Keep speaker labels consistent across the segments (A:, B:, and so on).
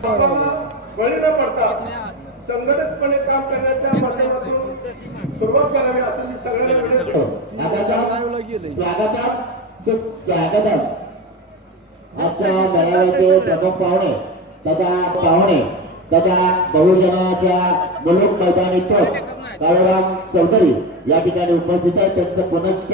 A: बळी न पडता संघटितपणे काम करण्याच्या माध्यमातून सुरुवात करावी असं मी सगळ्यांना विनंती
B: आजच्या मेळाव्याचे प्रमुख पाहुणे तथा पाहुणे तथा बहुजनाच्या मुलुक मैदानी टोप काळूराम चौधरी या ठिकाणी उपस्थित आहेत. त्यांचं पुनश्च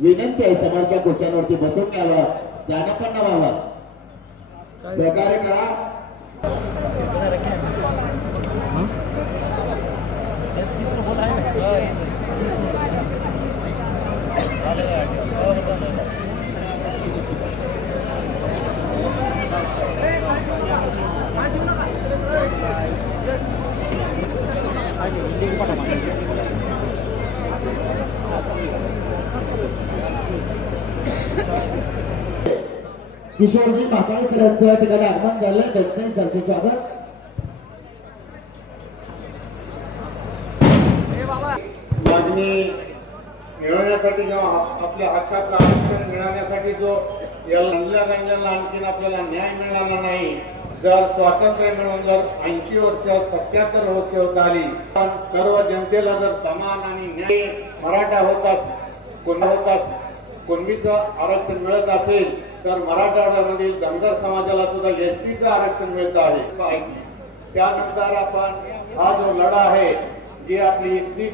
B: विनंती आहे समोरच्या खुर्च्यांवरती बसून घ्यावं. त्यानं पण न व्हावं सहकार्य करा. किशोरजी मासाळकरांचं या ठिकाणी आगमन झालं त्यांचं सरचे स्वागत
A: मागणी मिळवण्यासाठी जेव्हा आपल्या हक्काचं आरक्षण मिळवण्यासाठी जो या लढल्या गांजाला आणखीन आपल्याला न्याय मिळाला नाही जर स्वातंत्र्य मिळून जर ऐंशी वर्ष सत्याहत्तर वर्ष होत आली पण सर्व जनतेला जर समान आणि न्याय मराठा होतात कोण होतात. कोणबीचं आरक्षण मिळत असेल तर मराठवाड्यामधील धनगर समाजाला सुद्धा एसटीचं आरक्षण मिळत आहे. त्यानंतर आपण हा जो लढा आहे जी आपली इतकी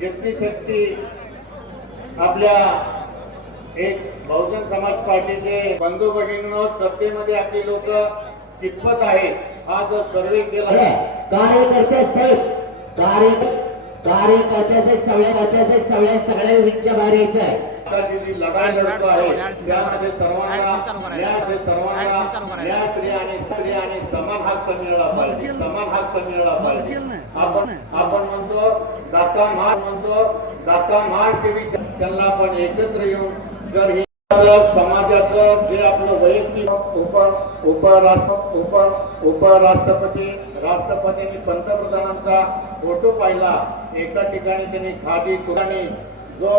A: जितकी शक्ती आपल्या एक बहुजन समाज पार्टीचे बंधू भगिनींनो सत्तेमध्ये आपली लोक कितपत आहे हा जो सर्वे केला
B: कार्यकर्ते कार्यकर्त्याचे सगळ्या सगळ्या सगळ्या सगळे विच्च बाहेर आहे
A: आताची जी लढाई लढतो आहे त्यामध्ये सर्वांना न्याय सर्वांना न्याय स्त्री आणि स्त्री आणि समान हक्क मिळाला पाहिजे. समान हक्क मिळाला पाहिजे. आपण आपण म्हणतो दाता महार म्हणतो दाता महार केवी त्यांना आपण एकत्र येऊन जर हे समाजाचं जे आपलं वैयक्तिक उप उपराष्ट्र उप उपराष्ट्रपती राष्ट्रपतींनी पंतप्रधानांचा फोटो पाहिला. एका ठिकाणी त्यांनी खादी ठिकाणी जो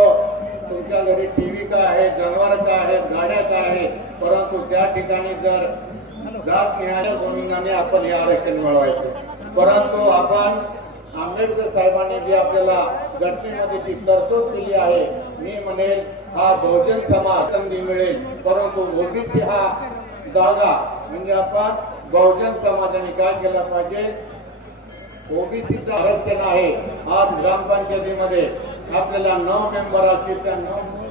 A: तुमच्या घरी टीव्ही का आहे जनावर का आहे गाड्या का आहे परंतु त्या ठिकाणी जर जात मिळाल्या जमिनाने आपण हे आरक्षण मिळवायचं. परंतु आपण आंबेडकर साहेबांनी जी आपल्याला घटनेमध्ये जी तरतूद केली आहे मी म्हणेल हा बहुजन समाज संधी मिळेल परंतु ओबीसी हा जागा म्हणजे आपण बहुजन समाजाने काय केलं पाहिजे? ओबीसीचं आरक्षण आहे आज ग्रामपंचायतीमध्ये. आपल्याला नऊ मेंबर असतील त्या नऊ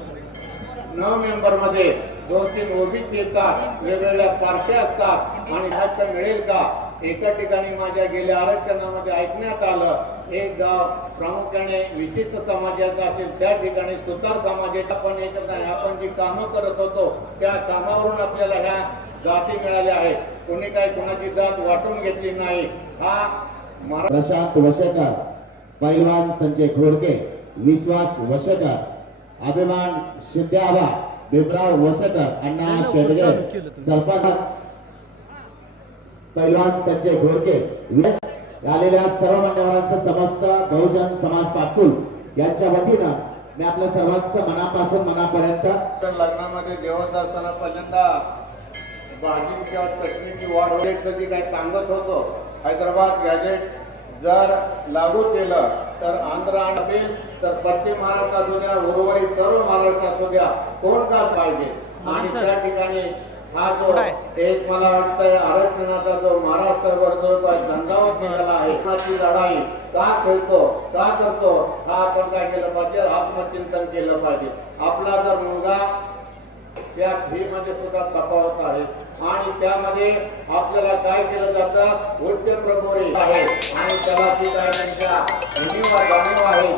A: नऊ मेंबरमध्ये दोन तीन ओबीसी येतात वेगवेगळ्या पार्ट्या असतात आणि हक्क मिळेल का? एका ठिकाणी माझ्या गेल्या आरक्षणामध्ये ऐकण्यात आलं एक गाव प्रामुख्याने विशिष्ट समाजाचा असेल त्या ठिकाणी सुतार समाजाचा पण एकच नाही आपण जी कामं करत होतो त्या कामावरून आपल्याला ह्या जाती मिळाल्या आहेत. कोणी काय कोणाची जात वाटून घेतली नाही. हा
B: प्रशांत वशेकर पैलवान संजय घोडके विश्वास वशेकर अभिमान शिंद्याबा भीमराव वशेकर अण्णा शेडगे सरपंच पैलवान संजय घोडके आलेल्या सर्व मान्यवरांचं समस्त बहुजन समाज पाटूल यांच्या वतीनं मी आपल्या सर्वांचं मनापासून मनापर्यंत
A: तर लग्नामध्ये जेवत असताना पहिल्यांदा भाजी किंवा चटणीची वाढ होते कधी काय सांगत होतो. हैदराबाद गॅजेट जर लागू केलं तर आंध्र आणि तर पश्चिम महाराष्ट्रात असू द्या उर्वरित सर्व महाराष्ट्रात असू द्या कोण का पाहिजे? आणि त्या ठिकाणी हा जो एक मला वाटतं आरक्षणाचा जो महाराष्ट्रावर जो झंझावत निघाला आहे लढाई का खेळतो का करतो हा आपण काय केलं पाहिजे? आत्मचिंतन केलं पाहिजे. आपला जर मुलगा त्या फी मध्ये सुद्धा तफावत आहे आणि त्यामध्ये आपल्याला काय केलं जातं? उच्च प्रभोरी आहे. आणि त्याला ती काय त्यांच्या जाणीव आहे.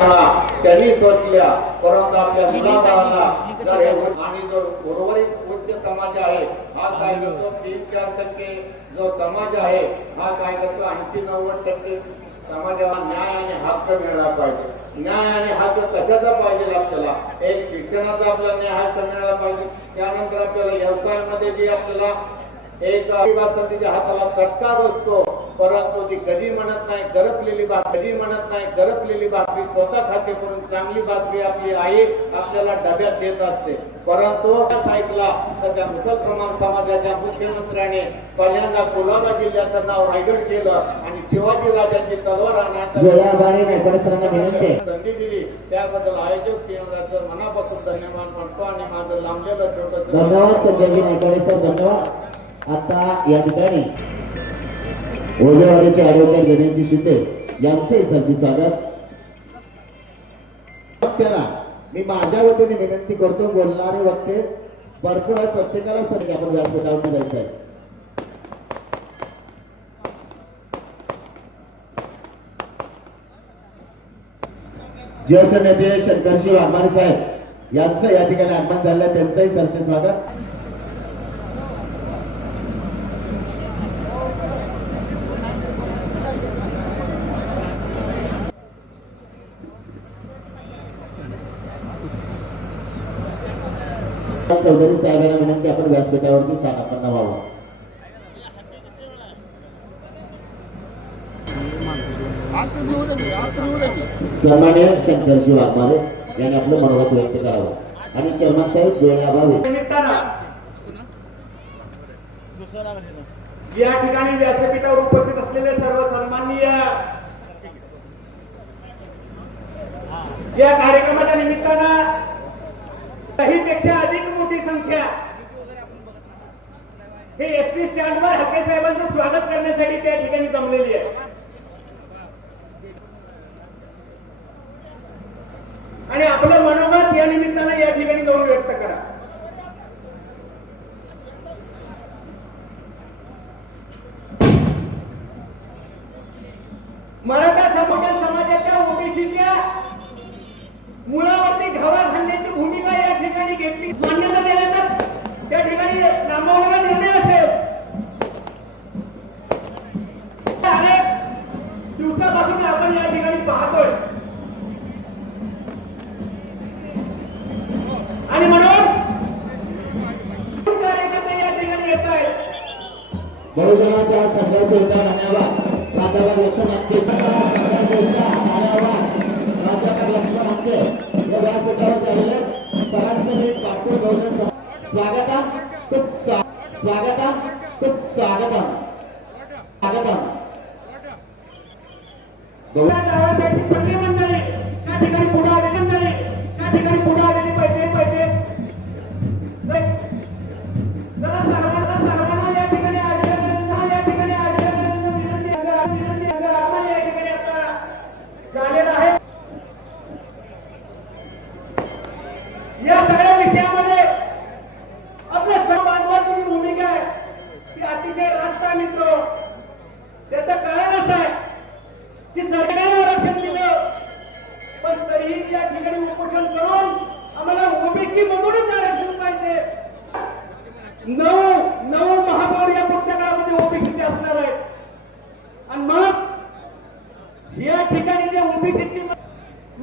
A: त्यांनी सोचल्या परंतु आपल्या मुलाबाळांना जर आणि जो उर्वरित उच्च समाज आहे हा काय करतो तीन चार टक्के जो समाज आहे हा काय करतो ऐंशी नव्वद टक्के समाजाला न्याय आणि हक्क मिळाला पाहिजे. न्याय आणि हक्क कशाचा पाहिजे आपल्याला? एक शिक्षणाचा आपल्याला न्याय हक्क मिळाला पाहिजे. त्यानंतर आपल्याला व्यवसायामध्ये जे आपल्याला एक हाताला कटका बसतो
C: परंतु ती कधी म्हणत नाही गरपलेली भाकरी कधी म्हणत नाही गरपलेली भाकरी स्वतः खाते करून चांगली भाकरी आपली आई आपल्याला डब्यात देत असते. परंतु ऐकला तर त्या मुसलमान समाजाच्या मुख्यमंत्र्याने पहिल्यांदा कुलाबा जिल्ह्याचं नाव रायगड केलं आणि शिवाजी राजांची तलवार आणण्याचा संधी दिली. त्याबद्दल आयोजक श्रीमंताचं मनापासून धन्यवाद म्हणतो आणि माझं लांबलेलं
B: सर धन्यवाद. आता या ठिकाणी ओझेवाडीचे आरोग्य विनंती शिंदे यांचे सरची स्वागत. वक्त्याला मी माझ्या वतीने विनंती करतो बोलणारे वक्ते भरपूर आहे प्रत्येकाला सर आपण व्यासपीठावर जायचं आहे. ज्येष्ठ नेते शंकरशिव वाघमारे साहेब यांचं या ठिकाणी आगमन झालं त्यांचंही सरचे स्वागत. चौधरी साहेबांना विनंती आपण व्यासपीठावरती स्थानापन्न व्हावं सन्मान्य शंकरजी वाघमारे यांनी आपलं मनोगत व्यक्त करावं. आणि चर्मन साहेब वेळाभावी
C: या ठिकाणी व्यासपीठावर उपस्थित असलेले सर्व सन्माननीय या कार्यक्रमाच्या निमित्तानं काही पेक्षा अधिक मोठी संख्या हे एस टी स्टँडवर हके साहेबांचं स्वागत करण्यासाठी त्या ठिकाणी जमलेली आहे. आणि आपलं मनोगत या निमित्तानं या ठिकाणी जाऊन व्यक्त करा. मराठा समुदाय समाजाच्या ओबीसीच्या मुळावरती घावा घालण्याची भूमिका या ठिकाणी घेतली. मान्यता देण्याचा त्या ठिकाणी लांबवलेला निर्णय असेल अनेक दिवसापासून आपण या ठिकाणी पाहतोय. आणि म्हणून कार्यकर्ते या ठिकाणी येत आहेत.
B: बहुजनाच्या संघर्ष युद्धात धन्यवाद. प्राध्यापक लक्ष मागते. प्राध्यापक लक्ष मागते. व्यासपीठावर सरासरी पाटील बहुजन स्वागतम तुप स्वागतम तुप स्वागतम स्वागतम
C: गावासाठी सगळी मंडळी त्या ठिकाणी पुढे आलेली मंडळी त्या ठिकाणी पुढे ओबीसी मधूनच आरक्षण पाहिजे. नऊ नऊ महापौर या पुढच्या काळामध्ये ओबीसीचे असणार आहेत. आणि मग या ठिकाणी जे ओबीसीची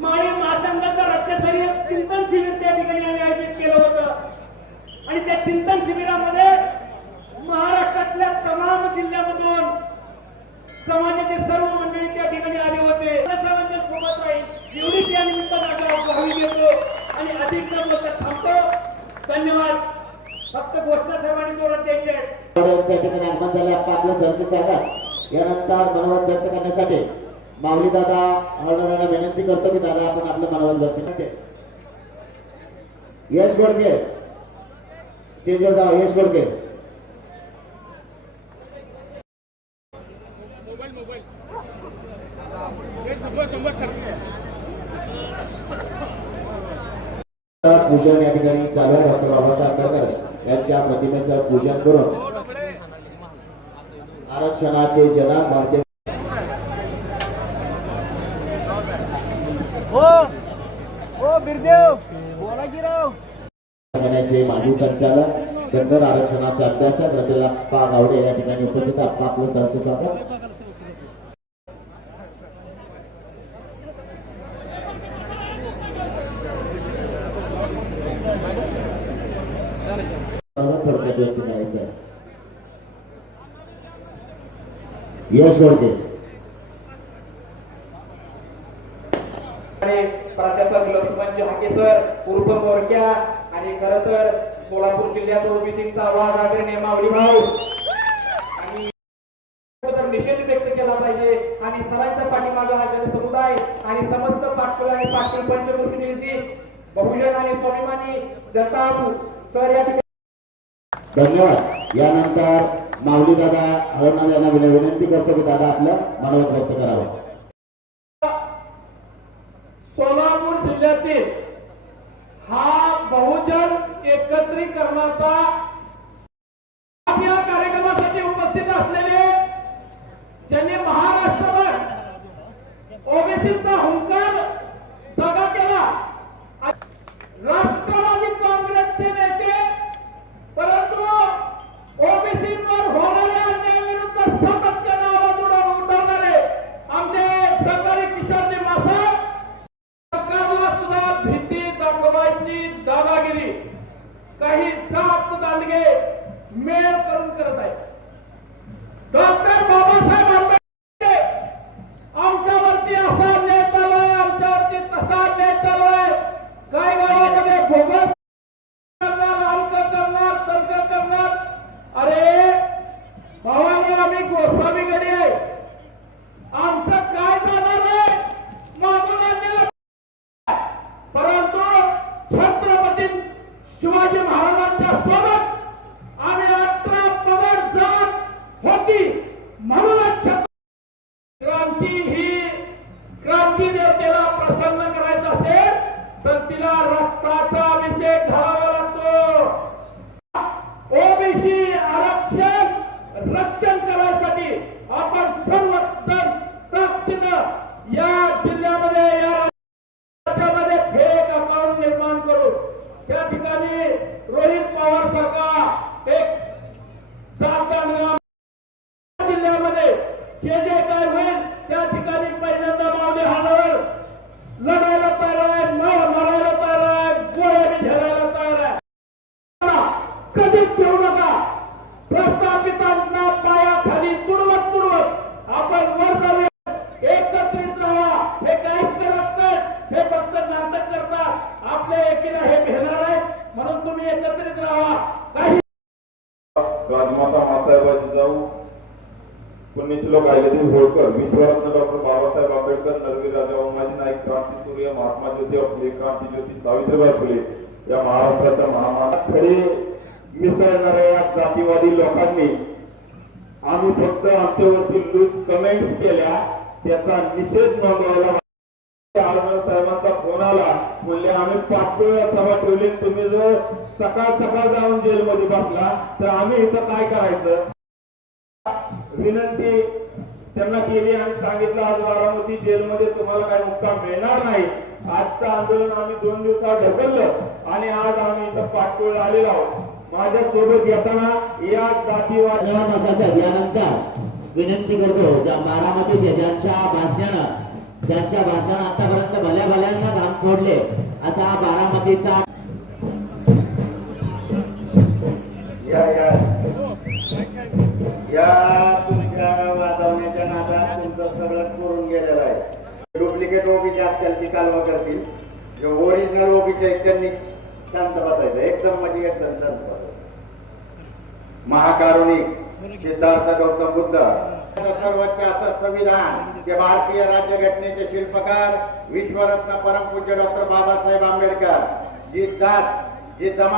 C: माळी महासंघाचं राज्यस्तरीय चिंतन शिबिर त्या ठिकाणी आम्ही आयोजित केलं होतं. आणि त्या चिंतन शिबिरामध्ये महाराष्ट्रातल्या तमाम जिल्ह्यामधून समाजाचे सर्व मंडळी त्या ठिकाणी आले होते. सर्वांच्या सोबत राहील. एवढीच या निमित्तानं ग्वाही घेतो आणि अधिक न बोलता थांबतो. धन्यवाद. फक्त घोषणा सर्वांनी जोरात द्यायची आहे.
B: ठिकाणी आगमन झाले आपण आपलं सरचे स्वागत यानंतर मनोगत व्यक्त करण्यासाठी माऊली दादा हळदरांना विनंती करतो की दादा आपण आपलं मनोगत व्यक्त करते यश गोडके स्टेजवर जा यश गोडके मोबाईल मोबाईल. पूजन या ठिकाणी चालू आहे. डॉक्टर बाबासाहेब आंबेडकर यांच्या प्रतिमेचं पूजन करून आरक्षणाचे जनक भारतीय
D: हो हो
B: संघटनेचे माजी संचालक धनगर आरक्षणाचे अभ्यासक रतीलाप्पा गावडे या ठिकाणी उपस्थित आहेत. आपलं सरचे स्वागत थोडक्यात व्यक्त करायचं आहे यश गोडके
E: आणि प्राध्यापक लक्ष्मणजी हाके सर उर्फ मोरक्या आणि खर तर सोलापूर जिल्ह्यात ओबीसीचा वाद आग्रे नेमावली भाऊ. आणि निषेध व्यक्त केला पाहिजे. आणि सरांच्या पाठीमागे हा जनसमुदाय आणि समस्त पाटकुल आणि पाटील पंचकृषीची बहुजन आणि स्वाभिमानी जनता सर या ठिकाणी
B: धन्यवाद. यानंतर माऊली दादा हळवणार यांना विनंती करतो की दादा आपलं मनोगत व्यक्त करावं.
E: सोलापूर जिल्ह्यातील हा बहुजन एकत्रीकरणाचा या कार्यक्रमासाठी उपस्थित असलेले ज्यांनी महाराष्ट्रभर ओबीसीचा हुंकार जागा केला राष्ट्र आमचे किशोरजी मासा सरकारला सुद्धा भीती दाखवायची दादागिरी. काही जात दांडगे मेळ करून करत आहे डॉक्टर बाबासाहेब आंबेडकर आमच्यावरती असा अन्याय आमच्यावरती तसा अन्याय चालूय काही गावामध्ये भोगस करणार अंक करणार तर्क करणार? अरे भावांनी आम्ही गोसावी गडी आहे आमचं काय जाणार नाही मागून आणलेलं परंतु छत्रपती शिवाजी महाराजांच्या सोबत आम्ही अठरा पगड जात होती म्हणूनच छत्र- क्रांती ही क्रांती देवतेला प्रसन्न करायचं असेल तर तिला रक्ताचा अभिषेक घालावा लागतो ओबीसी आरक्षण रक्षण करण्यासाठी आपण सर्व तन ताकदीनं या जिल्ह्यामध्ये या राज्यामध्ये फेक अकाउंट निर्माण करू त्या ठिकाणी रोहित पवार सारखा एक सात जिल्ह्यामध्ये जे जे काय होईल त्या ठिकाणी पहिल्यांदा मावले हालावर लढायला तयार आहे न लढायला तयार आहे गोळ्या बी झेलायला तयार आहे कधीच ठेवू नका प्रस्थापितांना पायाखाली तुडवत तुडवत आपण वर जाऊया एकत्रित राहा हे काहीच करत नाहीत हे फक्त नाटक करतात आपल्या एकीला हे भेटणार आहे म्हणून तुम्ही एकत्रित राहा काही
F: राजमाता मासाहेबाची जाऊ पुण्यश्लोक आयलेदेव होळकर विश्वरत्न डॉक्टर बाबासाहेब आंबेडकर नरवी राजा उमाजी नाईक क्रांती सूर्य महात्मा ज्योती फुले क्रांती ज्योती सावित्रीबाई फुले या महाराष्ट्राच्या महामानव
A: खरे मिसळणाऱ्या जातीवादी लोकांनी आम्ही फक्त आमच्यावरती लूज कमेंट्स केल्या. त्याचा निषेध नोंदवायला आळवण साहेबांचा फोन आला. म्हणले आम्ही पाच वेळा सभा ठेवली. तुम्ही जर सकाळ सकाळ जाऊन जेलमध्ये बसला तर आम्ही इथं काय करायचं? विनंती त्यांना केली आणि सांगितलं आज बारामती जेलमध्ये तुम्हाला काही मुक्काम मिळणार नाही. आजचं आंदोलन आम्ही दोन दिवसात ढकललं आणि आज आम्ही इथं पाठपोळ आलेलो आहोत. माझ्या सोबत येताना या जातीवाद
B: यानंतर विनंती करतो ज्या बारामतीचे ज्यांच्या भाषणानं ज्यांच्या भाषणानं आतापर्यंत भल्या भल्यांना घाम फोडले असा बारामतीचा
A: या. या या तुमच्या वाजवण्याच्या नादात तुमचं सगळं करून गेलेलं आहे डुप्लिकेट ओबीसी असतील ती कालवा करतील जे ओरिजिनल ओबीसी आहेत त्यांनी शांत बसायचं. एकदम म्हणजे एकदम शांत बसायचं. महाकारुणिक सिद्धार्थ गौतम बुद्ध. सर्वोच्च असं संविधान ते भारतीय राज्यघटनेचे शिल्पकार विश्वरत्न परमपूज्य डॉक्टर बाबासाहेब आंबेडकर. जी जात जी जमा